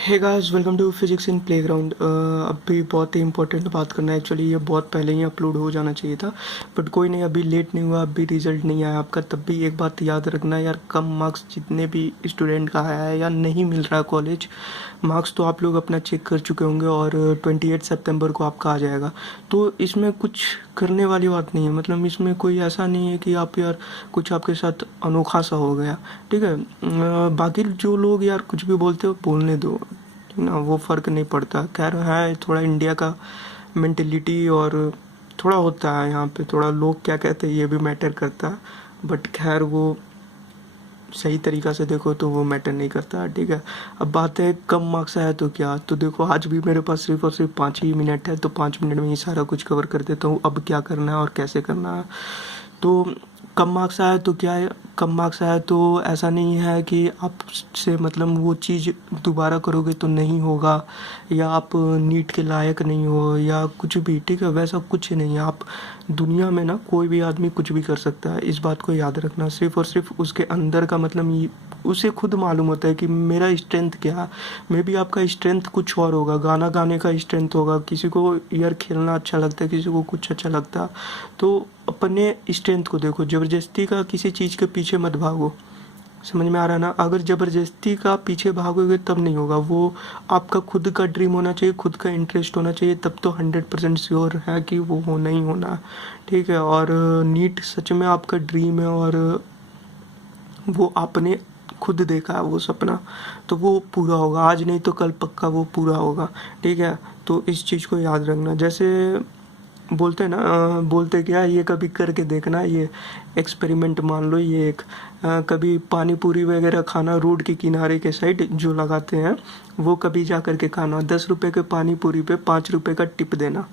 Hey guys, welcome to physics in playground. अभी बहुत ही important बात करना है। एक्चुअली ये बहुत पहले ही अपलोड हो जाना चाहिए था, बट कोई नहीं, अभी लेट नहीं हुआ, अभी रिजल्ट नहीं आया आपका। तब भी एक बात याद रखना यार, कम मार्क्स जितने भी स्टूडेंट का आया है या नहीं मिल रहा कॉलेज मार्क्स, तो आप लोग अपना चेक कर चुके होंगे और 28 सितंबर को आपका आ जाएगा। तो इसमें कुछ करने वाली बात नहीं है, मतलब इसमें कोई ऐसा नहीं है कि आप यार कुछ आपके साथ अनोखा सा हो गया। ठीक है, बाकी जो लोग यार कुछ भी बोलते हो बोलने दो ना, वो फ़र्क नहीं पड़ता। खैर है थोड़ा इंडिया का मेंटेलिटी, और थोड़ा होता है यहाँ पे, थोड़ा लोग क्या कहते हैं ये भी मैटर करता है। बट खैर वो सही तरीक़ा से देखो तो वो मैटर नहीं करता। ठीक है, अब बात है कम मार्क्स आया तो क्या, तो देखो आज भी मेरे पास सिर्फ और सिर्फ 5 ही मिनट है, तो 5 मिनट में ही सारा कुछ कवर कर देता हूँ अब क्या करना है और कैसे करना है। तो कम मार्क्स आया तो क्या है, कम मार्क्स आया तो ऐसा नहीं है कि आपसे मतलब वो चीज़ दोबारा करोगे तो नहीं होगा, या आप नीट के लायक नहीं हो या कुछ भी। ठीक है, वैसा कुछ नहीं है। आप दुनिया में ना कोई भी आदमी कुछ भी कर सकता है, इस बात को याद रखना। सिर्फ और सिर्फ उसके अंदर का मतलब उसे खुद मालूम होता है कि मेरा स्ट्रेंथ क्या है। मे बी आपका स्ट्रेंथ कुछ और होगा, गाना गाने का स्ट्रेंथ होगा, किसी को यार खेलना अच्छा लगता है, किसी को कुछ अच्छा लगता है। तो अपने स्ट्रेंथ को देखो, ज़बरदस्ती का किसी चीज़ के पीछे मत भागो। समझ में आ रहा है ना? अगर ज़बरदस्ती का पीछे भागोगे तब नहीं होगा। वो आपका खुद का ड्रीम होना चाहिए, खुद का इंटरेस्ट होना चाहिए, तब तो 100% श्योर है कि वो होना ही होना। ठीक है, और नीट सच में आपका ड्रीम है और वो आपने खुद देखा है वो सपना, तो वो पूरा होगा। आज नहीं तो कल पक्का वो पूरा होगा। ठीक है, तो इस चीज़ को याद रखना। जैसे बोलते हैं ना, बोलते क्या है, ये कभी करके देखना, ये एक्सपेरिमेंट मान लो। ये एक कभी पानी पूरी वगैरह खाना, रोड के किनारे के साइड जो लगाते हैं, वो कभी जा कर के खाना। 10 रुपए के पानी पूरी पे 5 रुपए का टिप देना,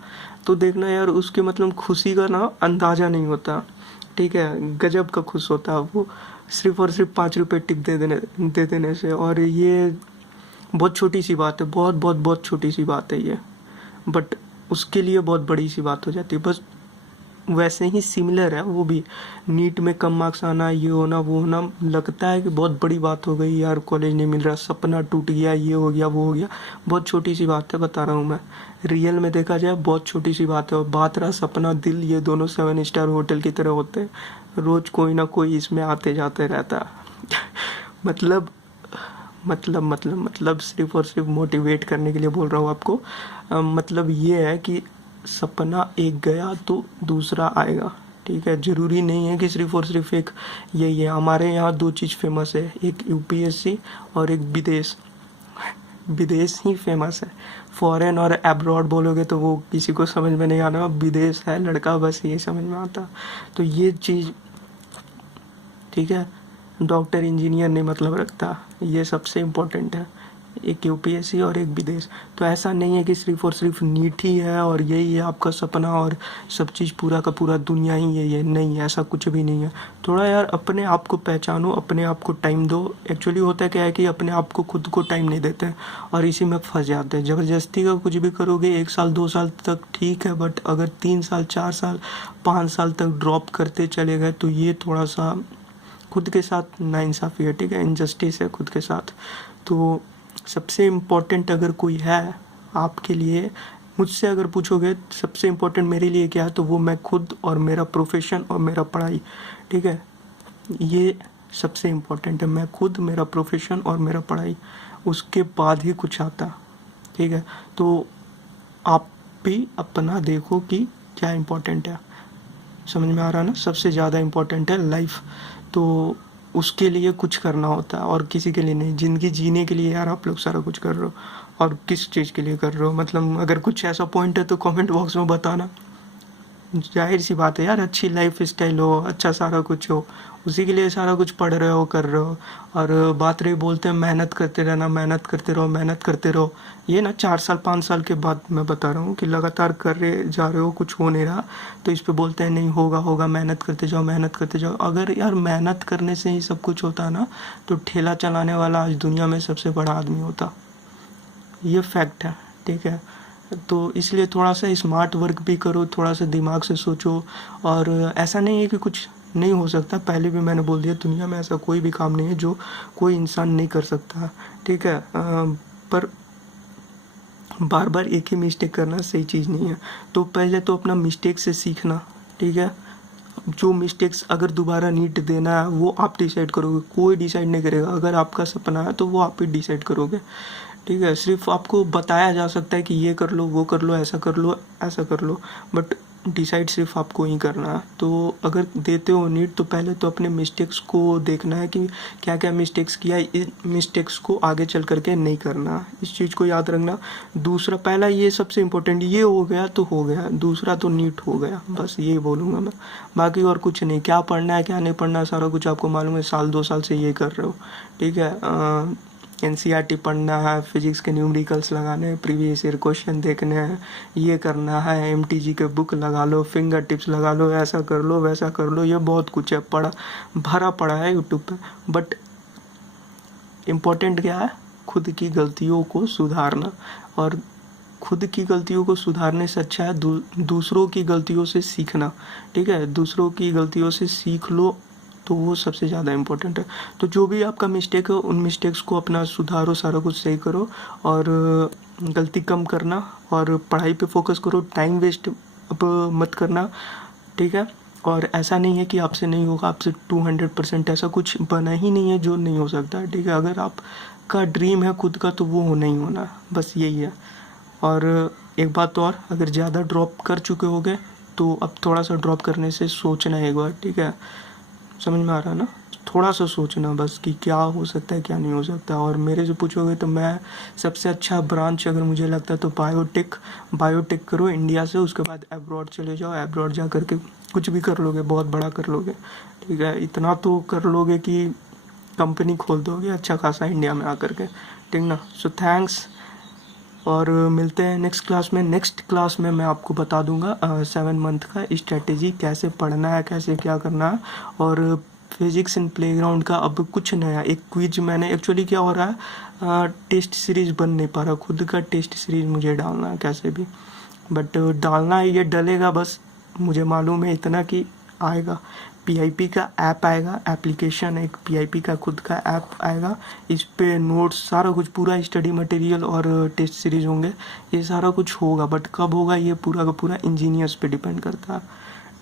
तो देखना यार उसके मतलब खुशी का ना अंदाज़ा नहीं होता। ठीक है, गजब का खुश होता है वो, सिर्फ और सिर्फ 5 रुपए टिप दे देने से। और ये बहुत छोटी सी बात है, बहुत बहुत बहुत छोटी सी बात है ये, बट उसके लिए बहुत बड़ी सी बात हो जाती है। बस वैसे ही सिमिलर है वो भी। नीट में कम मार्क्स आना, ये होना वो होना, लगता है कि बहुत बड़ी बात हो गई यार, कॉलेज नहीं मिल रहा, सपना टूट गया, ये हो गया वो हो गया। बहुत छोटी सी बात है, बता रहा हूँ मैं। रियल में देखा जाए बहुत छोटी सी बात है। और बात रहा सपना, दिल, ये दोनों 7 स्टार होटल की तरह होते हैं, रोज कोई ना कोई इसमें आते जाते रहता है। मतलब मतलब सिर्फ और सिर्फ मोटिवेट करने के लिए बोल रहा हूँ आपको। मतलब ये है कि सपना एक गया तो दूसरा आएगा। ठीक है, ज़रूरी नहीं है कि सिर्फ और सिर्फ एक यही है। हमारे यहाँ दो चीज़ फेमस है, एक यूपीएससी और एक विदेश। विदेश ही फेमस है। फॉरेन और एब्रॉड बोलोगे तो वो किसी को समझ में नहीं आना, विदेश है लड़का, बस ये समझ में आता। तो ये चीज़, ठीक है, डॉक्टर इंजीनियर नहीं मतलब रखता, ये सबसे इम्पोर्टेंट है। एक यूपीएससी और एक विदेश। तो ऐसा नहीं है कि सिर्फ और सिर्फ नीट ही है और यही है आपका सपना और सब चीज़ पूरा का पूरा दुनिया ही यही है, नहीं, ऐसा कुछ भी नहीं है। थोड़ा यार अपने आप को पहचानो, अपने आप को टाइम दो। एक्चुअली होता क्या है कि अपने आप को खुद को टाइम नहीं देते हैं और इसी में फंस जाते हैं। ज़बरदस्ती का कुछ भी करोगे 1 साल 2 साल तक ठीक है, बट अगर 3 साल 4 साल 5 साल तक ड्रॉप करते चले गए तो ये थोड़ा सा खुद के साथ नाइंसाफ़ी है। ठीक है, इनजस्टिस है खुद के साथ। तो सबसे इम्पोर्टेंट अगर कोई है आपके लिए, मुझसे अगर पूछोगे सबसे इम्पोर्टेंट मेरे लिए क्या है, तो वो मैं खुद और मेरा प्रोफेशन और मेरा पढ़ाई। ठीक है, ये सबसे इम्पोर्टेंट है, मैं खुद, मेरा प्रोफेशन और मेरा पढ़ाई, उसके बाद ही कुछ आता। ठीक है, तो आप भी अपना देखो कि क्या इम्पोर्टेंट है। समझ में आ रहा है ना? सबसे ज़्यादा इम्पोर्टेंट है लाइफ, तो उसके लिए कुछ करना होता है और किसी के लिए नहीं। ज़िंदगी जीने के लिए यार आप लोग सारा कुछ कर रहे हो, और किस चीज़ के लिए कर रहे हो, मतलब अगर कुछ ऐसा पॉइंट है तो कमेंट बॉक्स में बताना। जाहिर सी बात है यार, अच्छी लाइफ स्टाइल हो, अच्छा सारा कुछ हो, उसी के लिए सारा कुछ पढ़ रहे हो, कर रहे हो। और बात रही, बोलते हैं मेहनत करते रहना, मेहनत करते रहो, मेहनत करते रहो। ये ना 4 साल 5 साल के बाद मैं बता रहा हूँ कि लगातार कर रहे जा रहे हो, कुछ हो नहीं रहा, तो इस पे बोलते हैं नहीं होगा होगा, मेहनत करते जाओ, मेहनत करते जाओ। अगर यार मेहनत करने से ही सब कुछ होता ना, तो ठेला चलाने वाला आज दुनिया में सबसे बड़ा आदमी होता। ये फैक्ट है। ठीक है, तो इसलिए थोड़ा सा स्मार्ट वर्क भी करो, थोड़ा सा दिमाग से सोचो। और ऐसा नहीं है कि कुछ नहीं हो सकता, पहले भी मैंने बोल दिया, दुनिया में ऐसा कोई भी काम नहीं है जो कोई इंसान नहीं कर सकता। ठीक है, पर बार बार एक ही मिस्टेक करना सही चीज़ नहीं है। तो पहले तो अपना मिस्टेक से सीखना, ठीक है। जो मिस्टेक्स अगर दोबारा नीट देना है वो आप डिसाइड करोगे, कोई डिसाइड नहीं करेगा। अगर आपका सपना है तो वो आप ही डिसाइड करोगे, ठीक है। सिर्फ आपको बताया जा सकता है कि ये कर लो, वो कर लो, ऐसा कर लो, ऐसा कर लो, बट डिसाइड सिर्फ आपको ही करना है। तो अगर देते हो नीट तो पहले तो अपने मिस्टेक्स को देखना है कि क्या क्या मिस्टेक्स किया है, इन मिस्टेक्स को आगे चल करके नहीं करना, इस चीज़ को याद रखना। दूसरा, पहला ये सबसे इम्पोर्टेंट, ये हो गया तो हो गया, दूसरा तो नीट हो गया, बस ये बोलूँगा मैं। बाकी और कुछ नहीं, क्या पढ़ना है क्या नहीं पढ़ना है सारा कुछ आपको मालूम है, साल 2 साल से ये कर रहे हो, ठीक है। एनसीईआरटी पढ़ना है, फिजिक्स के न्यूमेरिकल्स लगाने हैं, प्रीवियस ईयर क्वेश्चन देखने हैं, ये करना है, एमटीजी के बुक लगा लो, फिंगर टिप्स लगा लो, ऐसा कर लो, वैसा कर लो, ये बहुत कुछ है, पढ़ा भरा पड़ा है यूट्यूब पे। बट इम्पोर्टेंट क्या है, खुद की गलतियों को सुधारना। और खुद की गलतियों को सुधारने से अच्छा है दूसरों की गलतियों से सीखना, ठीक है। दूसरों की गलतियों से सीख लो तो वो सबसे ज़्यादा इम्पोर्टेंट है। तो जो भी आपका मिस्टेक है उन मिस्टेक्स को अपना सुधारो, सारा कुछ सही करो, और गलती कम करना, और पढ़ाई पे फोकस करो, टाइम वेस्ट अब मत करना, ठीक है। और ऐसा नहीं है कि आपसे नहीं होगा, आपसे 200% ऐसा कुछ बना ही नहीं है जो नहीं हो सकता, ठीक है। अगर आपका ड्रीम है खुद का तो वो होना ही होना, बस यही है। और एक बात और, अगर ज़्यादा ड्रॉप कर चुके होगे तो अब थोड़ा सा ड्रॉप करने से सोचना एक बार, ठीक है। समझ में आ रहा है ना, थोड़ा सा सोचना बस कि क्या हो सकता है क्या नहीं हो सकता। और मेरे से पूछोगे तो मैं सबसे अच्छा ब्रांच अगर मुझे लगता है तो बायोटेक करो इंडिया से, उसके बाद एब्रॉड चले जाओ, एब्रॉड जा करके कुछ भी कर लोगे, बहुत बड़ा कर लोगे, ठीक है। इतना तो कर लोगे कि कंपनी खोल दोगे अच्छा खासा इंडिया में आकर के, ठीक ना। सो थैंक्स, और मिलते हैं नेक्स्ट क्लास में। नेक्स्ट क्लास में मैं आपको बता दूंगा 7 मंथ का स्ट्रेटेजी, कैसे पढ़ना है, कैसे क्या करना है। और फिजिक्स इन प्लेग्राउंड का अब कुछ नया, एक क्विज मैंने, एक्चुअली क्या हो रहा है, टेस्ट सीरीज़ बन नहीं पा रहा, खुद का टेस्ट सीरीज़ मुझे डालना है कैसे भी, बट डालना है, ये डलेगा बस, मुझे मालूम है इतना कि आएगा। पीआईपी का ऐप आएगा, एप्लीकेशन, एक पीआईपी का खुद का ऐप आएगा, इस पे नोट्स सारा कुछ, पूरा स्टडी मटेरियल और टेस्ट सीरीज होंगे, ये सारा कुछ होगा। बट कब होगा ये पूरा का पूरा इंजीनियर्स पे डिपेंड करता है,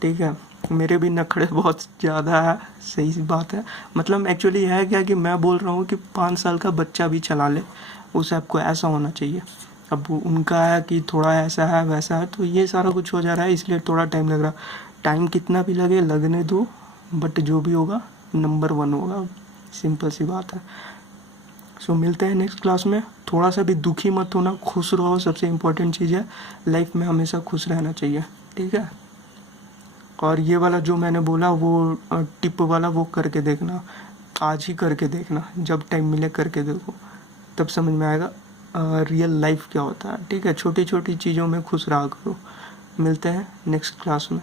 ठीक है। मेरे भी नखड़े बहुत ज़्यादा है, सही सी बात है। मतलब एक्चुअली है क्या कि मैं बोल रहा हूँ कि 5 साल का बच्चा भी चला ले उस ऐप को, ऐसा होना चाहिए। अब उनका है कि थोड़ा ऐसा है वैसा है, तो ये सारा कुछ हो जा रहा है, इसलिए थोड़ा टाइम लग रहा। टाइम कितना भी लगे लगने दो, बट जो भी होगा नंबर 1 होगा, सिंपल सी बात है। सो मिलते हैं नेक्स्ट क्लास में। थोड़ा सा भी दुखी मत होना, खुश रहो, सबसे इम्पोर्टेंट चीज़ है, लाइफ में हमेशा खुश रहना चाहिए, ठीक है। और ये वाला जो मैंने बोला वो टिप वाला वो करके देखना, आज ही करके देखना, जब टाइम मिले करके देखो, तब समझ में आएगा रियल लाइफ क्या होता है, ठीक है। छोटी छोटी चीज़ों में खुश रहा करो। मिलते हैं नेक्स्ट क्लास में।